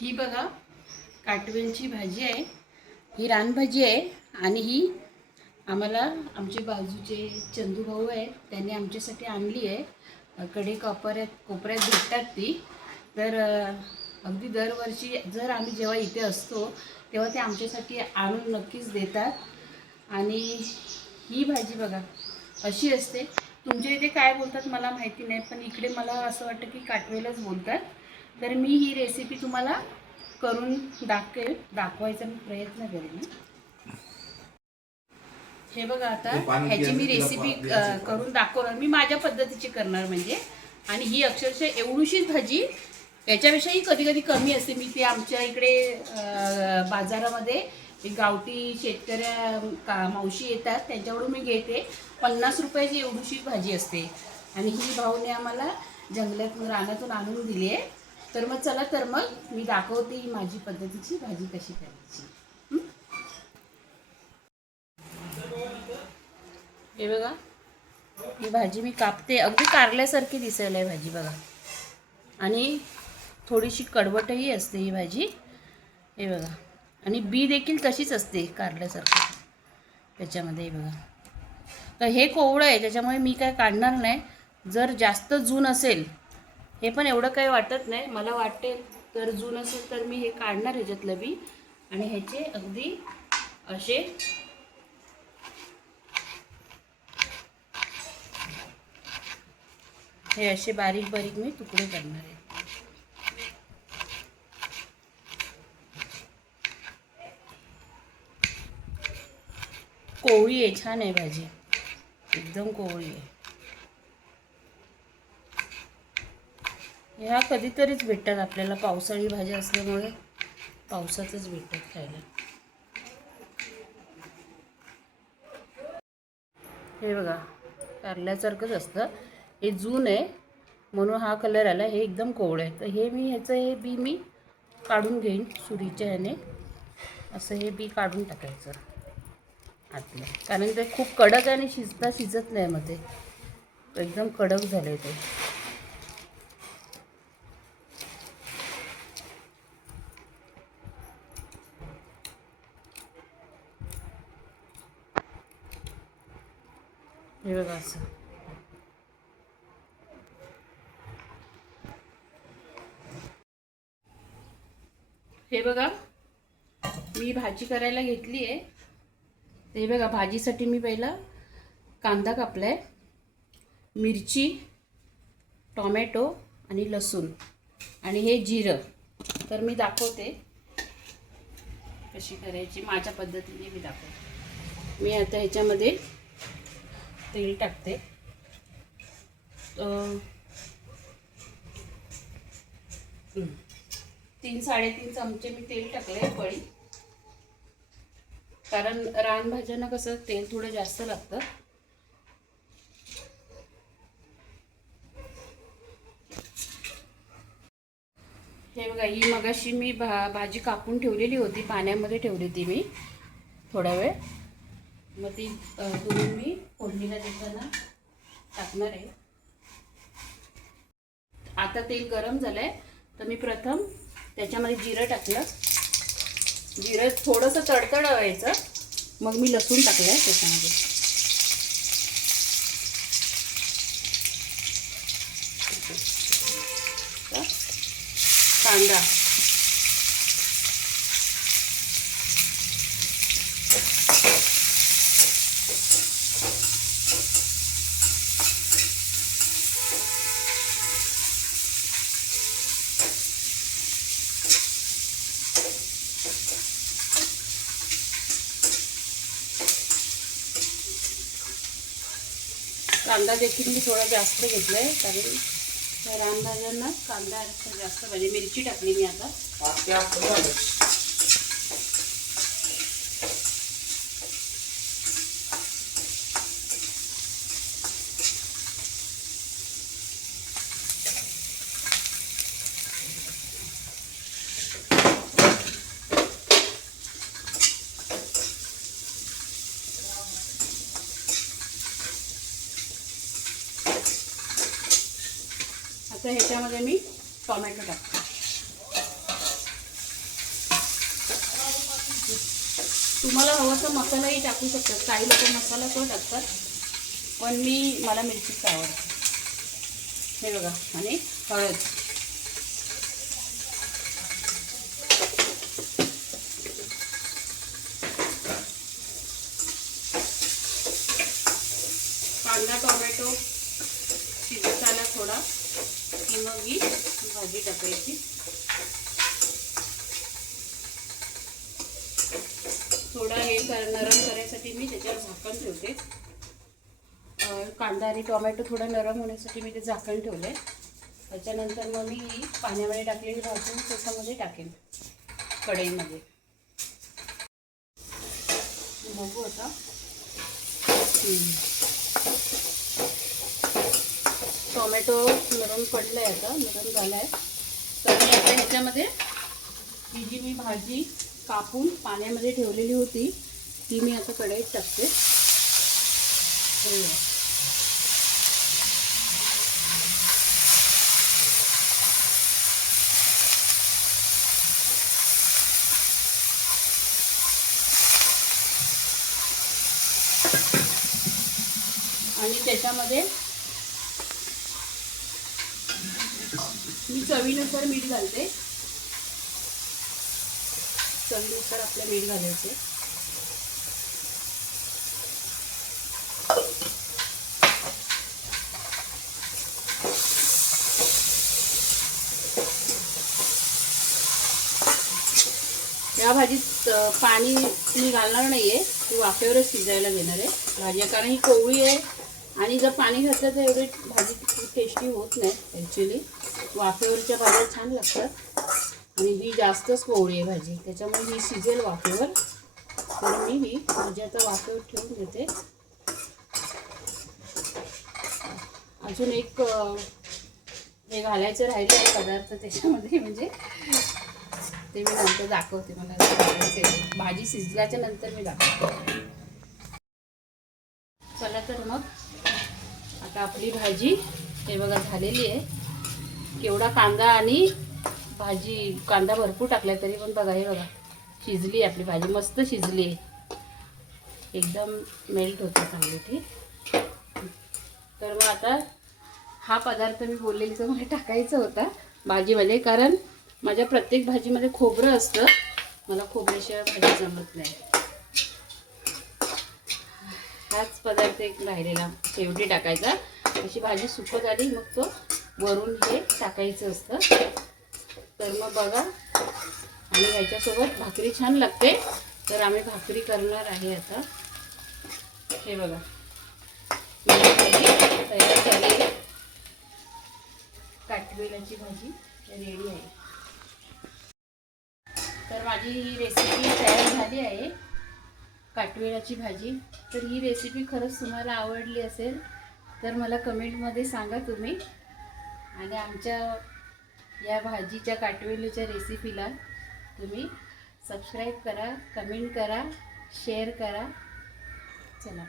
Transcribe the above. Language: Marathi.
ही बघा काटवेलची भाजी आहे, ही रानभाजी आहे आणि ही आम्हाला आमचे बाजूचे चंदू भाऊ आहेत त्यांनी आमच्यासाठी आणली आहे. कडे कोपऱ्यात भेटतात ती. तर अगदी दरवर्षी जर आम्ही जेव्हा इथे असतो तेव्हा ते आमच्यासाठी आणून नक्कीच देतात. आणि ही भाजी बघा अशी असते. तुमच्या इथे काय बोलतात मला माहिती नाही, पण इकडे मला असं वाटतं की काटवेलच बोलतात. तर मी ही रेसिपी तुम्हाला करून दाखवायचा मी प्रयत्न करेन. हे बघा आता ह्याची मी रेसिपी करून दाखवणार, मी माझ्या पद्धतीची करणार म्हणजे. आणि ही अक्षरशः एवढीशीच भाजी, याच्यापेक्षाही कधी कधी कमी असते. मी ते आमच्या इकडे बाजारामध्ये गावठी शेतकऱ्या मावशी येतात त्यांच्याकडून मी घेते. 50 रुपयाची एवढीशी भाजी असते. आणि ही भाऊने आम्हाला जंगलातून रानातून आणून दिली आहे. तर मग चला, तर मग मी दाखवते ही माझी पद्धतीची भाजी कशी करायची. हे बघा ही भाजी मी कापते. अगदी कारल्यासारखी दिसायला आहे भाजी बघा. आणि थोडीशी कडवटही असते ही भाजी. हे बघा, आणि बी देखील तशीच असते कारल्यासारखी त्याच्यामध्ये. हे बघा, तर हे कोवळं आहे त्याच्यामुळे मी काय काढणार नाही. जर जास्त जून असेल, हे पण एवढं काही वाटत नाही मला वाटेल, तर जून असेल तर मी हे काढणार ह्याच्यातलं बी. आणि ह्याचे अगदी असे हे असे बारीक बारीक मी तुकडे करणार आहे. कोवळी आहे, छान आहे भाजी, एकदम कोवळी आहे. ह्या कधीतरीच भेटतात आपल्याला, पावसाळी भाज्या असल्यामुळे पावसातच भेटतात खायला. हे बघा कारल्यासारखंच असतं. हे जून आहे म्हणून हा कलर आला, हे एकदम कोवळं आहे. तर हे हे बी मी काढून घेईन सुरीच्या ह्याने. असं हे बी काढून टाकायचं आतलं, कारण ते खूप कडक आहे आणि शिजत नाही. मग ते एकदम कडक झालं ते. हे बघा असं. हे बघा मी भाजी करायला घेतली आहे. हे बघा भाजीसाठी मी पहिला कांदा कापलाय, मिरची, टोमॅटो आणि लसूण आणि हे जिरं. तर मी दाखवते कशी करायची, माझ्या पद्धतीने मी दाखवते. मी आता ह्याच्यामध्ये तेल टाकते. 3-3.5 चमचे मी तेल टाकले पळी, कारण रानभाज्यांना कसं तेल थोडं जास्त लागतं. हे बघा ही मगाशी मी भाजी कापून ठेवलेली होती, पाण्यामध्ये ठेवली होती मी थोडा वेळ. मग ती धुवून मी फोडणीला देताना टाकणार आहे. आता तेल गरम झालं आहे तर मी प्रथम त्याच्यामध्ये जिरं टाकलं. जिरं थोडंसं तडतड व्हायचं, मग मी लसूण टाकलं आहे त्याच्यामध्ये. कांदा, कांदा देखील मी थोडा जास्त घेतला आहे, कारण रानभाज्यांना कांदा जास्त पाहिजे. मिरची टाकली मी आता. आता ह्याच्यामध्ये मी टोमॅटो टाकते. तुम्हाला हवं तर मसालाही टाकू शकतात, काही लोक मसाला तो टाकतात, पण मला मिरचीच आवडते. हे बघा, आणि हळद. कांदा टोमॅटो शिजत आला थोडा की मग ही भाजी टाकायची. थोडा हे नरम करायसाठी मी त्याच्यावर झाकण ठेवते. कांदा आणि टोमॅटो थोडा नरम होण्यासाठी मी ते झाकण ठेवले. त्याच्यानंतर मग मी पाण्यामध्ये टाकलेली भाजी त्याच्यामध्ये टाकेन कढईमध्ये. बघू आता. टोमॅटो नरम पडलं आहे, आता नरम झाला आहे. तर मी आता ह्याच्यामध्ये ही जी मी भाजी कापून पाण्यामध्ये ठेवलेली होती ती मी आता कढईत टाकते. आणि त्याच्यामध्ये मी चवीनुसार मीठ घालते. चवीनुसार आपलं मीठ घालायचे. या भाजीत पाणी मी घालणार नाही आहे, ती वाफेवरच शिजायला घेणार आहे भाजी, कारण ही कोवळी आहे. आणि जर पाणी घातलं तर एवढी भाजी टेस्टी होत नाही. ॲक्च्युली वाफेवरच्या भाज्या छान लागतात, आणि ही जास्तच कोवळी आहे भाजी, त्याच्यामुळे ही शिजेल वाफेवर. तर मी ही भाजी आता वाफेवर ठेवून देते. अजून एक हे घालायचं राहिलं आहे पदार्थ त्याच्यामध्ये, म्हणजे ते मी नंतर दाखवते. मला घालायचं भाजी शिजल्याच्या नंतर मी दाखवते. चला तर मग आता आपली भाजी हे बघा झालेली आहे. केवढा कांदा आणि भाजी, कांदा भरपूर टाकला तरी पण बघा, हे बघा शिजली आपली भाजी, मस्त शिजली आहे, एकदम मेल्ट होते चांगली ती. तर मग आता हा पदार्थ मी बोललेली तर मला टाकायचा होता भाजीमध्ये, कारण माझ्या प्रत्येक भाजीमध्ये खोबरं असतं. मला खोबऱ्याशिवाय भाजी जमत नाही. हाच पदार्थ एक राहिलेला शेवटी टाकायचा. अशी भाजी सुकत आली मग तो वरून हे टाकायचं असतं. तर मग बघा, आणि ह्याच्यासोबत भाकरी छान लागते. तर आम्ही भाकरी करणार आहे आता. हे बघा भाजी तयार झाली. काटवेलाची भाजी रेडी आहे. तर माझी ही रेसिपी तयार झाली आहे, काटवेलाची भाजी. तर ही रेसिपी खरंच तुम्हाला आवडली असेल तर मला कमेंटमध्ये सांगा तुम्ही. आणि आमच्या या भाजीच्या काटवेलीच्या रेसिपीला तुम्ही सबस्क्राईब करा, कमेंट करा, शेअर करा. चला.